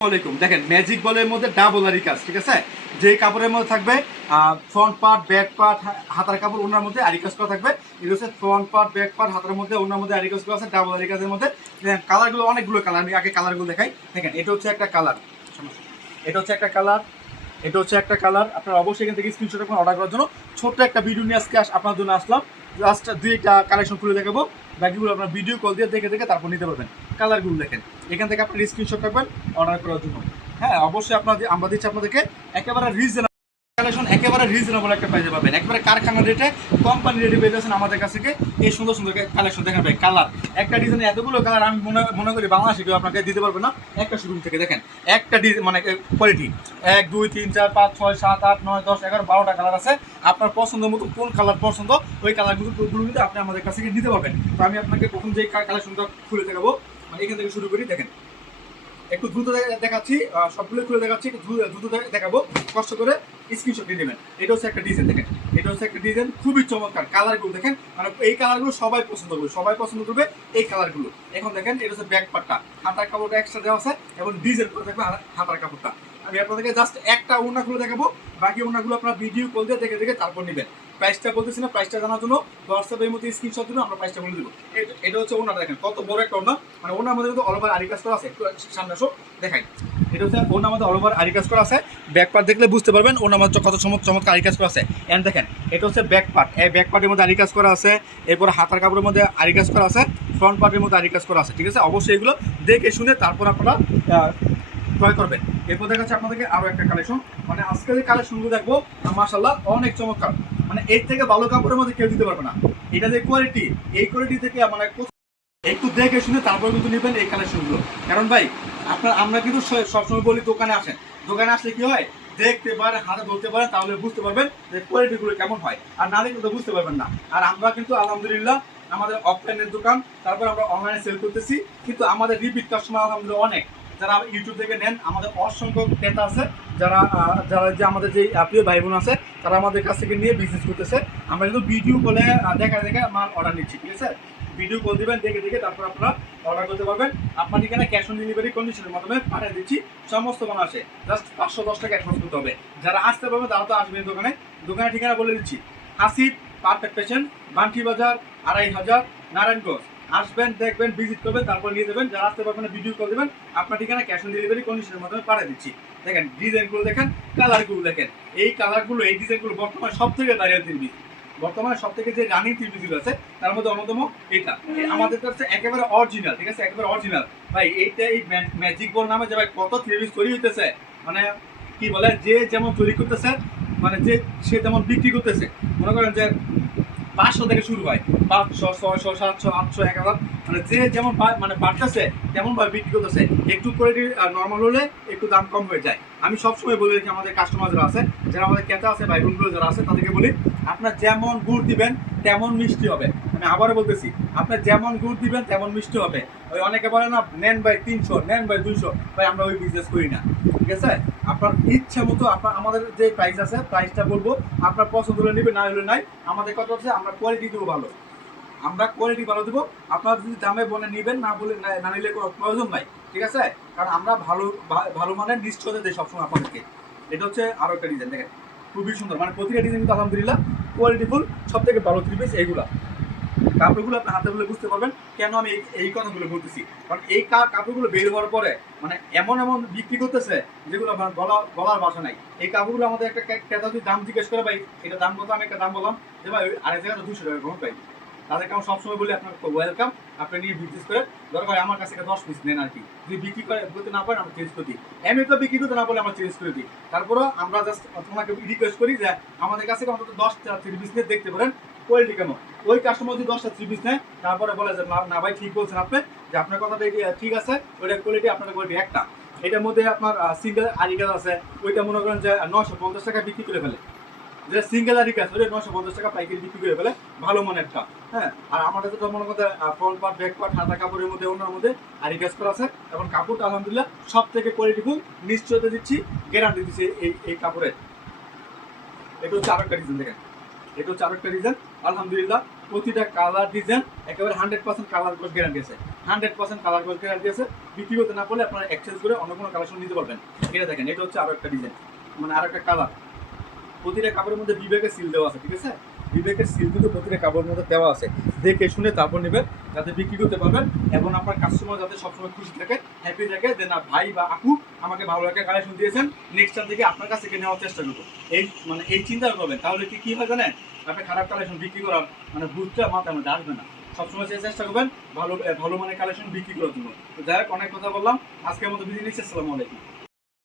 আসসালামাইকুম। দেখেন ম্যাজিক বলের মধ্যে ডাবল আরি কাজ, ঠিক আছে। যে কাপড়ের মধ্যে থাকবে ফ্রন্ট পার্ট, ব্যাক পার্ট, হাতার কাপড় ওনার মধ্যে আরি কাজ করা থাকবে। এটা হচ্ছে ফ্রন্ট পার্ট, ব্যাক পার্ট, হাতার মধ্যে ওনার মধ্যে আরি কাজ করা আছে ডাবল আরি কাজের মধ্যে। দেখেন কালারগুলো অনেকগুলো কালার, আমি আগে কালারগুলো দেখাই। দেখেন এটা হচ্ছে একটা কালার, এটা হচ্ছে একটা কালার, এটা হচ্ছে একটা কালার। আপনারা অবশ্যই এখান থেকে স্ক্রিনশট করে অর্ডার করার জন্য ছোট্ট একটা ভিডিও নিয়ে আজকে আপনার জন্য আসলাম। জাস্ট দুইটা কালেকশন খুলে দেখাবো, বাকিগুলো আপনার ভিডিও কল দিয়ে দেখে দেখে তারপর নিতে পারবেন। কালারগুলো দেখেন, এখান থেকে আপনার স্ক্রিনশট রাখবেন অর্ডার করার জন্য। হ্যাঁ, অবশ্যই আমরা দিচ্ছি আপনাদেরকে একেবারে রিজনেবল কালেকশন, একেবারে রিজনেবল একটা প্রাইসে পাবেন, একেবারে কারখানা রেটে, কোম্পানি রেটে পেয়ে যাচ্ছেন আমাদের কাছ থেকে। এই সুন্দর সুন্দর কালেকশন দেখেন ভাই, কালার একটা ডিজাইনে এতগুলো কালার আমি মনে করি বাংলাদেশে কেউ আপনাকে দিতে পারবে না। একটা শোরুম থেকে দেখেন একটা মানে কোয়ালিটি 1 2 3 4 5 6 7 8 9 10 11 12টা কালার আছে। আপনার পছন্দ মতো কোন কালার পছন্দ ওই কালারগুলো কিন্তু আপনি আমাদের কাছ থেকে নিতে পারবেন। তো আমি আপনাকে প্রথম যে কালেকশনটা খুলে দেখাবো, মানে এখান থেকে শুরু করি। দেখেন একটু দ্রুত দেখাচ্ছি, সবগুলো খুলে দেখাচ্ছি, একটু দ্রুত দেখাবো, কষ্ট করে স্ক্রিনশট দিয়ে নেবেন। এটা হচ্ছে একটা ডিজাইন, দেখেন এটা হচ্ছে একটা ডিজাইন, খুবই চমৎকার। কালারগুলো দেখেন, মানে এই কালারগুলো সবাই পছন্দ করবে, সবাই পছন্দ করবে এই কালারগুলো। এখন দেখেন এটা হচ্ছে ব্যাক পার্টটা, হাতার কাপড়টা এক্সট্রা দেওয়া আছে এবং ডিজাইন করে থাকবে হাতার কাপড়টা। আমি আপনাদেরকে জাস্ট একটা ওড়নাগুলো দেখাবো, বাকি ওড়নাগুলো আপনারা ভিডিও কল দিয়ে দেখে দেখে তারপর নেবেন। প্রাইসটা বলতেছি না, প্রাইসটা জানার জন্য হোয়াটসঅ্যাপে এই মধ্যে স্ক্রিনশট দিন, আমরা প্রাইসটা বলে দেবো। এটা হচ্ছে ওড়নাটা, দেখেন কত বড় একটা ওড়না, মানে ওড়নার মধ্যে কিন্তু অল ওভার আরি কাজ করা আছে। একটু সামনে আসো দেখাই, এটা হচ্ছে ওড়নার মধ্যে অল ওভার আরি কাজ করা আছে। ব্যাক পার্ট দেখলে বুঝতে পারবেন ওড়নার মধ্যে কত চমৎকার আরি কাজ করা আছে। এন্ড দেখেন এটা হচ্ছে ব্যাক পার্ট, এই ব্যাক পার্টের মধ্যে আরি কাজ করা আছে। এরপর হাতার কাপড়ের মধ্যে আরি কাজ করা আছে, ফ্রন্ট পার্টের মধ্যে আরি কাজ করা আছে, ঠিক আছে। অবশ্যই এগুলো দেখে শুনে তারপর আপনারা ক্রয় করবেন। এরপর দেখাচ্ছে আপনাদেরকে আরও একটা কালেকশন, মানে আজকে যে কালেকশনগুলো দেখবো মাশাআল্লাহ অনেক চমৎকার, মানে এর থেকে ভালো কাপড়ের মধ্যে কেউ দিতে পারবে না। এটা যে কোয়ালিটি, এই কোয়ালিটি থেকে মানে একটু দেখে শুনে তারপর কিন্তু নেবেন এই কালেকশনগুলো। কারণ ভাই আমরা কিন্তু সবসময় বলি দোকানে আসেন, দোকানে আসলে কি হয় দেখতে পারেন, হাতে ধরতে পারেন, তাহলে বুঝতে পারবেন যে কোয়ালিটিগুলো কেমন হয়। আর না দেখলে তো বুঝতে পারবেন না। আর আমরা কিন্তু আলহামদুলিল্লাহ আমাদের অফলাইনের দোকান, তারপর আমরা অনলাইনে সেল করতেছি, কিন্তু আমাদের রিপিট কাস্টমার আলহামদুলিল্লাহ অনেক। যারা ইউটিউব থেকে নেন, আমাদের অসংখ্য ক্রেতা আছে, যারা যারা যে আমাদের যে প্রিয় ভাই বোন আছে, তারা আমাদের কাছ থেকে নিয়ে বিজনেস করতেছে। আমরা কিন্তু ভিডিও কলে দেখা দেখে মাল অর্ডার নিচ্ছি, ঠিক আছে। ভিডিও কল দিবেন, দেখে দেখে তারপর আপনারা অর্ডার করতে পারবেন। আপনার এখানে ক্যাশ অন ডেলিভারি কন্ডিশনের মাধ্যমে পাঠিয়ে দিচ্ছি, সমস্ত মাল আসে। জাস্ট 510 টাকা অ্যাডভান্স করতে হবে। যারা আসতে পারবে তারা তো আসবেন দোকানে। দোকানের ঠিকানা বলে দিচ্ছি, আসিফ পারফেক্ট ফ্যাশন, বান্টি বাজার, 2500 নারায়ণগঞ্জ। আসবেন, দেখবেন, ভিজিট করবেন, তারপর নিয়ে যাবেন। যারা আসতে পারবেন ভিডিও কল দেবেন, আপনার ঠিকানা ক্যাশ অন ডেলিভারি কন্ডিশনের মাধ্যমে পাঠিয়ে দিচ্ছি। দেখেন ডিজাইনগুলো দেখেন, কালারগুলো দেখেন, এই কালারগুলো এই ডিজাইনগুলো বর্তমানে সব থেকে দাঁড়িয়ে তিরবি, বর্তমানে সব থেকে যে রানিং তিরবিগুলো আছে তার মধ্যে অন্যতম এটা আমাদের কাছে একেবারে অরিজিনাল, ঠিক আছে, একেবারে অরিজিনাল। ভাই এইটা এই ম্যাজিক বল নামে যে ভাই কত থ্রিপিস তৈরি হইতেছে, মানে কি বলে, যে যেমন তৈরি করতেছে, মানে যে সে যেমন বিক্রি করতেছে, মনে করেন যে 500 থেকে শুরু হয়, 500 600 700 800 1000, মানে যে যেমন মানে বাড়তেছে তেমন ভাবে বিক্রি করতেছে। একটু কোয়ালিটি নর্মাল হলে একটু দাম কম হয়ে যায়। আমি সবসময় বলে রেখি আমাদের কাস্টমার যারা আছে, যারা আমাদের ক্রেতা আছে, ভাই বোনগুলো যারা আছে, তাদেরকে বলি আপনার যেমন গুড় দিবেন তেমন মিষ্টি হবে। আমি আবারও বলতেছি, আপনার যেমন গুড় দিবেন তেমন মিষ্টি হবে। ওই অনেকে বলে না, নেন ভাই 300, নেন ভাই 200, ভাই আমরা ওই বিজনেস করি না, ঠিক আছে। আপনার ইচ্ছা মতো আপনার আমাদের যে প্রাইস আছে প্রাইসটা বলবো, আপনার পছন্দ হলে নেবে, না হলে নাই। আমাদের কথা হচ্ছে আমরা কোয়ালিটি দেবো ভালো, আমরা কোয়ালিটি ভালো দেবো। আপনারা যদি দামে বলে নেবেন, না বলে না নিলে কোনো প্রয়োজন নাই, ঠিক আছে। কারণ আমরা ভালো ভালো মানের নিশ্চয়তা দিই সবসময় আপনাদেরকে। এটা হচ্ছে আরও একটা ডিজাইন, দেখেন খুবই সুন্দর, মানে প্রতিটা ডিজাইন কিন্তু আলহামদুলিল্লাহ কোয়ালিটিফুল। সব থেকে ভালো থ্রি পিস এইগুলা। কাপড়গুলো আপনি হাতে বলে বুঝতে পারবেন কেন আমি এই কথাগুলো বলতেছি। কারণ এই কাপড়গুলো বের হওয়ার পরে মানে এমন এমন বিক্রি করতেছে যেগুলো আমার বলার ভাষা নাই। এই কাপড়গুলো আমাদের একটা ক্রেতা যদি দাম জিজ্ঞেস করে, ভাই এটা দাম কত, আমি একটা দাম বললাম যে ভাই আড়াই জায়গাটা 200 টাকা কম পাই, তাদেরকে আমি সবসময় বলি আপনার ওয়েলকাম, আপনি নিয়ে বিজনেস করে দরকার আমার কাছে 10 পিস নেন আর কি। যদি বিক্রি করতে না পারেন আমরা চেঞ্জ করে দিই, এমনি তো বিক্রি করতে না পারলে আমরা চেঞ্জ করে দিই। তারপরেও আমরা জাস্ট তোমাকে রিকোয়েস্ট করি যে আমাদের কাছে অন্তত 10টা থ্রি পিস নিয়ে দেখতে পারেন কোয়ালিটি কেমন। ওই কাস্টমার যদি 10টা থ্রি পিস নেয়, তারপরে বলে যে না ভাই ঠিক বলছেন আপনি, যে আপনার কথাটা ঠিক আছে, ওইটা কোয়ালিটি আপনার কোয়ালিটি একটা। এটার মধ্যে আপনার সিঙ্গেল আরিকাজ আছে, ওইটা মনে করেন যে 950 টাকা বিক্রি করে ফেলে। যে সিঙ্গেল আরি কাজ ওটা 950 টাকা পাইকারি বিক্রি করে ফেলে, ভালো মানের একটা। হ্যাঁ, আর আমাদের তো মনে করতে ফ্রন্ট পার্ট, ব্যাক পার্ট, হাতা কাপড়ের মধ্যে ওনার মধ্যে আরি কাজ করা আছে। এবং কাপড়টা আলহামদুলিল্লাহ সব থেকে কোয়ালিটিফুল, নিশ্চয়তা দিচ্ছি, গ্যারান্টি দিচ্ছি এই কাপড়ের। এটা হচ্ছে আরেকটা ডিজাইন, দেখেন এটা হচ্ছে আরেকটা ডিজাইন। আলহামদুলিল্লাহ প্রতিটা কালার ডিজাইন একেবারে 100% কালার গ্যারান্টি আছে। 100% কালার করে গ্যারান্টি আছে। বিক্রি করতে না পারলে আপনারা এক্সচেঞ্জ করে অন্য কোনো কালেকশন নিতে পারবেন। এটা দেখেন, এটা হচ্ছে আরো একটা ডিজাইন, মানে আরো একটা কালার। প্রতিটা কাপড়ের মধ্যে বিবেকের সিল দেওয়া আছে, ঠিক আছে? বিবেকের সিল কিন্তু প্রতিটা কাপড়ের মধ্যে দেওয়া আছে। দেখে শুনে তারপর নেবেন, যাতে বিক্রি করতে পারবেন এবং আপনার কাস্টমার যাতে সবসময় খুশি থাকে, হ্যাপি থাকে, যে না ভাই বা আপু আমাকে ভালো একটা কালেকশন দিয়েছেন, নেক্সট টাইম থেকে আপনার কাছ থেকে নেওয়ার চেষ্টা করবো। মানে এই চিন্তা করবেন, তাহলে কি হয় জানেন, আপনি খারাপ কালেকশন বিক্রি করার মানে বুঝতে মাথার মধ্যে আসবে না। সবসময় চেষ্টা করবেন ভালো ভালো মানের কালেকশন বিক্রি করার জন্য। তো যাই হোক, অনেক কথা বললাম, আজকের মতো বিদায় নিচ্ছি। আসসালামু আলাইকুম।